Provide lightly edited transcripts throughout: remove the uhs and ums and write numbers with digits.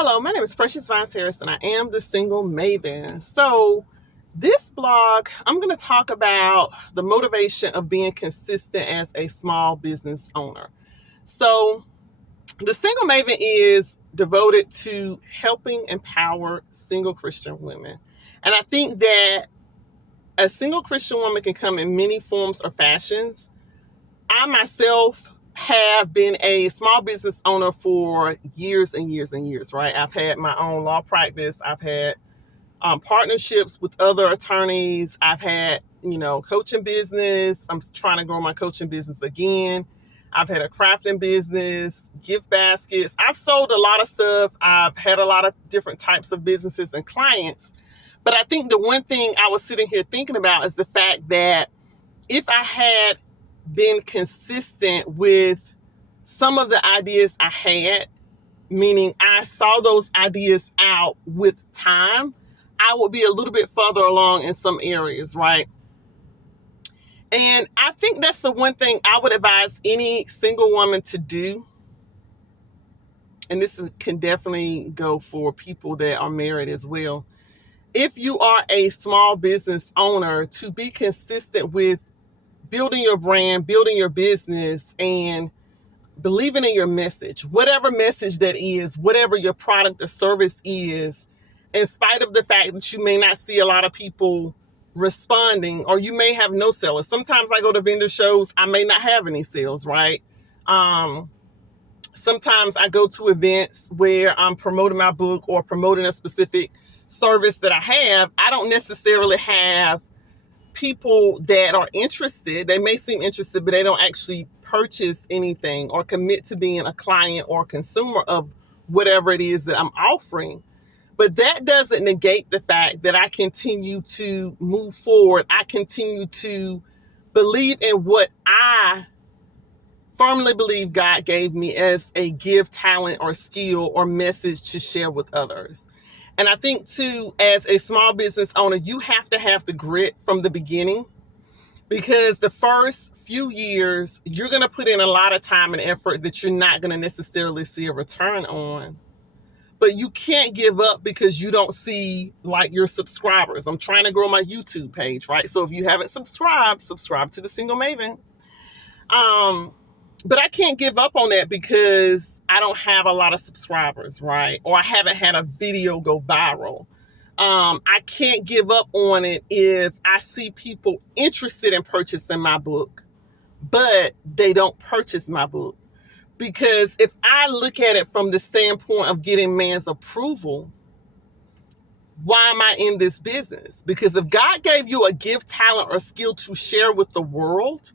Hello, my name is Precious Vines Harris, and I am the Single Maven. So, this blog, I'm going to talk about the motivation of being consistent as a small business owner. So, the Single Maven is devoted to helping empower single Christian women. And I think that a single Christian woman can come in many forms or fashions. I myself have been a small business owner for years and years and years, right? I've had my own law practice. I've had partnerships with other attorneys. I've had, coaching business. I'm trying to grow my coaching business again. I've had a crafting business, gift baskets. I've sold a lot of stuff. I've had a lot of different types of businesses and clients. But I think the one thing I was sitting here thinking about is the fact that if I had been consistent with some of the ideas I had, meaning I saw those ideas out with time, I would be a little bit further along in some areas, right? And I think that's the one thing I would advise any single woman to do. And can definitely go for people that are married as well. If you are a small business owner, to be consistent with building your brand, building your business, and believing in your message, whatever message that is, whatever your product or service is, in spite of the fact that you may not see a lot of people responding, or you may have no sellers. Sometimes I go to vendor shows, I may not have any sales, right? Sometimes I go to events where I'm promoting my book or promoting a specific service that I have. I don't necessarily have people that are interested. They may seem interested, but they don't actually purchase anything or commit to being a client or consumer of whatever it is that I'm offering. But that doesn't negate the fact that I continue to move forward. I continue to believe in what I firmly believe God gave me as a gift, talent, or skill or message to share with others. And I think, too, as a small business owner, you have to have the grit from the beginning, because the first few years, you're going to put in a lot of time and effort that you're not going to necessarily see a return on. But you can't give up because you don't see like your subscribers. I'm trying to grow my YouTube page, right? So if you haven't subscribe to the Single Maven. But I can't give up on that because I don't have a lot of subscribers, right? Or I haven't had a video go viral. I can't give up on it if I see people interested in purchasing my book, but they don't purchase my book. Because if I look at it from the standpoint of getting man's approval, why am I in this business? Because if God gave you a gift, talent, or skill to share with the world,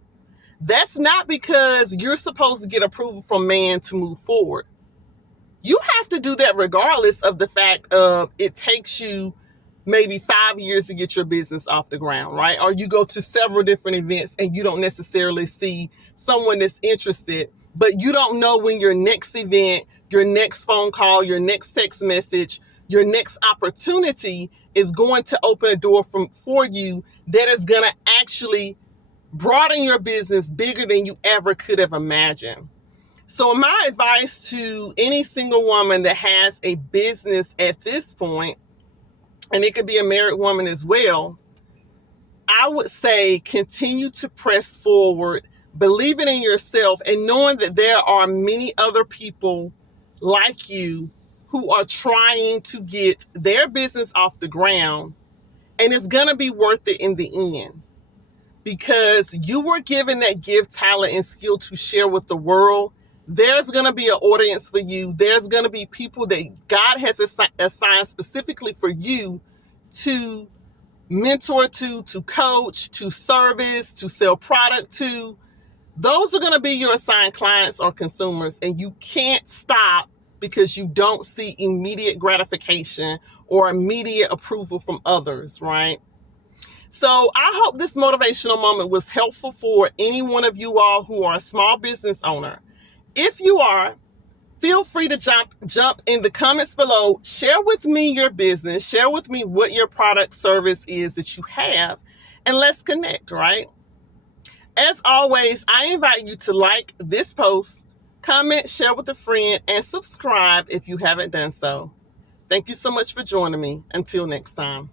that's not because you're supposed to get approval from man to move forward. You have to do that regardless of the fact of it takes you maybe 5 years to get your business off the ground, right? Or you go to several different events and you don't necessarily see someone that's interested, but you don't know when your next event, your next phone call, your next text message, your next opportunity is going to open a door for you that is going to actually broaden your business bigger than you ever could have imagined. So my advice to any single woman that has a business at this point, and it could be a married woman as well, I would say continue to press forward, believing in yourself and knowing that there are many other people like you who are trying to get their business off the ground, and it's going to be worth it in the end. Because you were given that gift, talent, and skill to share with the world. There's going to be an audience for you. There's going to be people that God has assigned specifically for you to mentor to coach, to service, to sell product to. Those are going to be your assigned clients or consumers, and you can't stop because you don't see immediate gratification or immediate approval from others, right? So I hope this motivational moment was helpful for any one of you all who are a small business owner. If you are, feel free to jump in the comments below. Share with me your business. Share with me what your product service is that you have, and let's connect, right? As always, I invite you to like this post, Comment, share with a friend, and subscribe if you haven't done so. Thank you so much for joining me. Until next time.